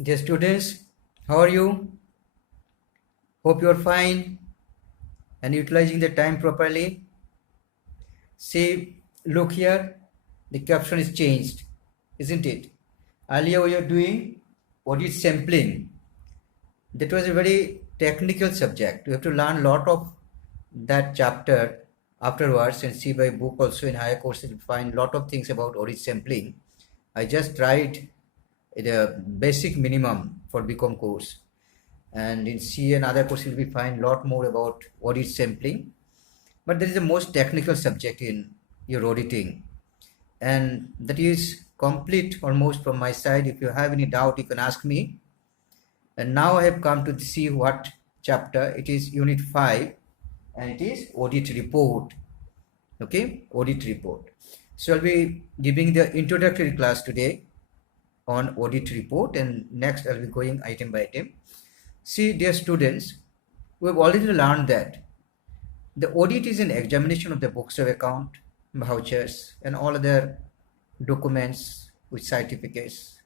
Dear students, how are you? Hope you are fine and utilizing the time properly. See, look here, the caption is changed, isn't it? Earlier we were doing audit sampling. That was a very technical subject. You have to learn a lot of that chapter afterwards and see by book also in higher courses you find a lot of things about audit sampling. I just tried the basic minimum for BCom course. And in C and other courses we find a lot more about audit sampling, but that is the most technical subject in your auditing, and that is complete almost from my side. If you have any doubt you can ask me. And now I have come to see what chapter. It is unit 5 and it is audit report. Okay, audit report. So I'll be giving the introductory class today on audit report, and next I'll be going item by item. See, dear students, we have already learned that the audit is an examination of the books of account, vouchers, and all other documents with certificates.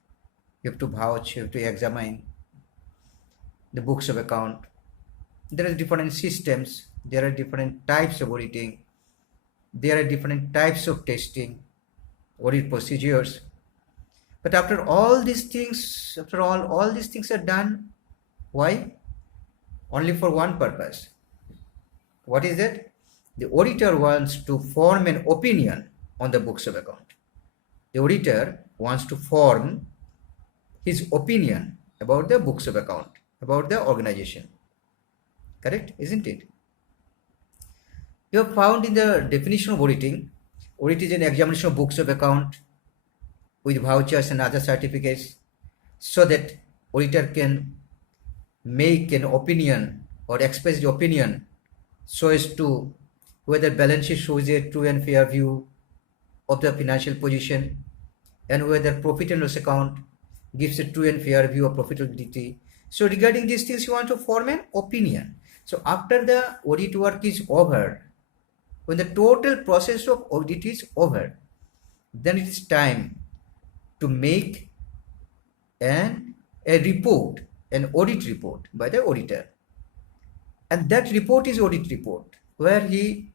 You have to vouch, you have to examine the books of account. There are different systems, there are different types of auditing, there are different types of testing, audit procedures. But after all these things, all these things are done. Why? Only for one purpose. What is it? The auditor wants to form an opinion on the books of account. The auditor wants to form his opinion about the books of account, about the organization. Correct? Isn't it? You have found in the definition of auditing, audit is an examination of books of account with vouchers and other certificates so that auditor can make an opinion or express the opinion so as to whether balance sheet shows a true and fair view of the financial position and whether profit and loss account gives a true and fair view of profitability. So regarding these things you want to form an opinion. So after the audit work is over, when the total process of audit is over, then it is time to make a report, an audit report by the auditor. And that report is audit report, where he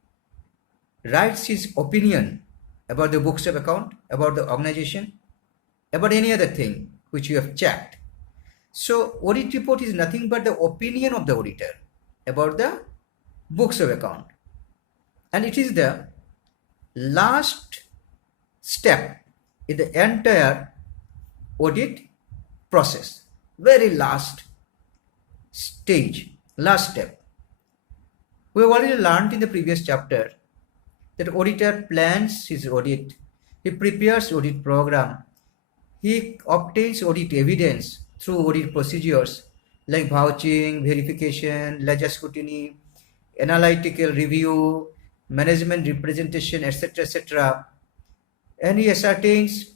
writes his opinion about the books of account, about the organization, about any other thing which you have checked. So audit report is nothing but the opinion of the auditor about the books of account. And it is the last step in the entire audit process. Very last stage, last step. We have already learned in the previous chapter that auditor plans his audit, he prepares audit program, he obtains audit evidence through audit procedures like vouching, verification, ledger scrutiny, analytical review, management representation, etc., etc. And he ascertains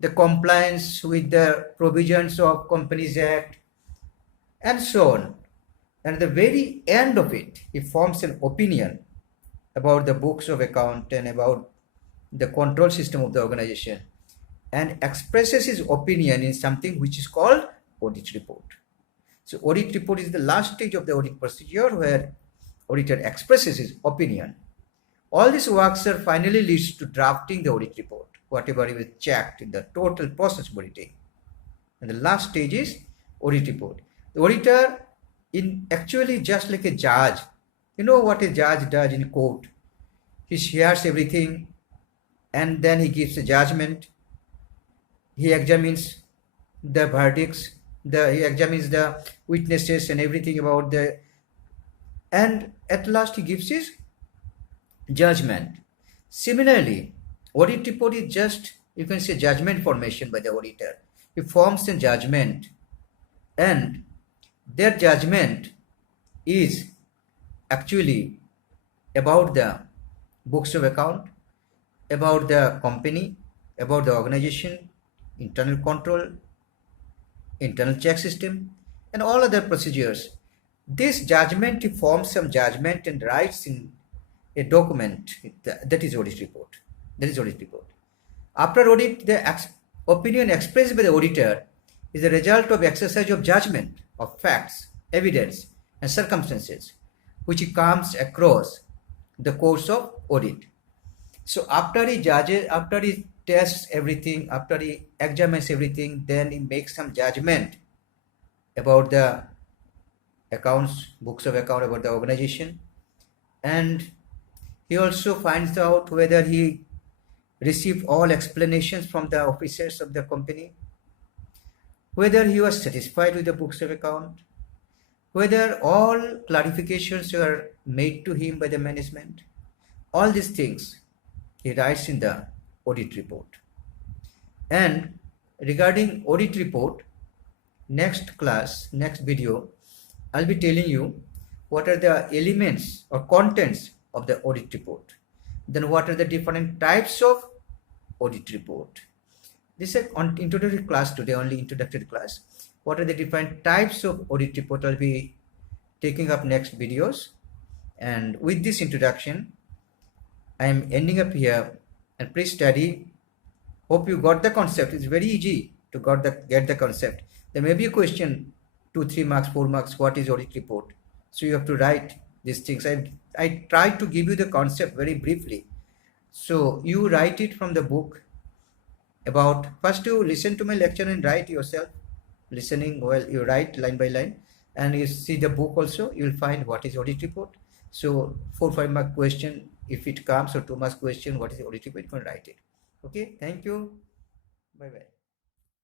the compliance with the provisions of Companies Act and so on. And at the very end of it, he forms an opinion about the books of account and about the control system of the organization and expresses his opinion in something which is called audit report. So audit report is the last stage of the audit procedure where auditor expresses his opinion. All these works are finally leads to drafting the audit report, whatever is checked in the total process of auditing. And the last stage is audit report. The auditor in actually just like a judge. You know what a judge does in court? He hears everything and then he gives a judgment. He examines the verdicts, he examines the witnesses and everything about the, and at last he gives his judgment. Similarly, audit report is just, you can say, judgment formation by the auditor. He forms a judgment and their judgment is actually about the books of account, about the company, about the organization, internal control, internal check system, and all other procedures. This judgment, he forms some judgment and writes in a document. That is audit report. That is audit report. After audit, the opinion expressed by the auditor is the result of exercise of judgment of facts, evidence, and circumstances, which comes across the course of audit. So after he judges, after he tests everything, after he examines everything, then he makes some judgment about the accounts, books of account, about the organization, and he also finds out whether he received all explanations from the officers of the company, whether he was satisfied with the books of account, whether all clarifications were made to him by the management. All these things he writes in the audit report. And regarding audit report, next class, next video, I'll be telling you what are the elements or contents of the audit report. Then what are the different types of audit report. This is an introductory class today, only introductory class. What are the different types of audit report? I'll be taking up next videos. And with this introduction, I am ending up here, and please study. Hope you got the concept. It's very easy to get the concept. There may be a question, 2, 3 marks, 4 marks, what is audit report? So you have to write these things. I tried to give you the concept very briefly. So you write it from the book. About first you listen to my lecture and write yourself. Listening, well, you write line by line, and you see the book also. You'll find what is audit report. So 4, 5 mark question, if it comes, or 2 marks question, what is the audit report, you can write it. Okay, thank you. Bye bye.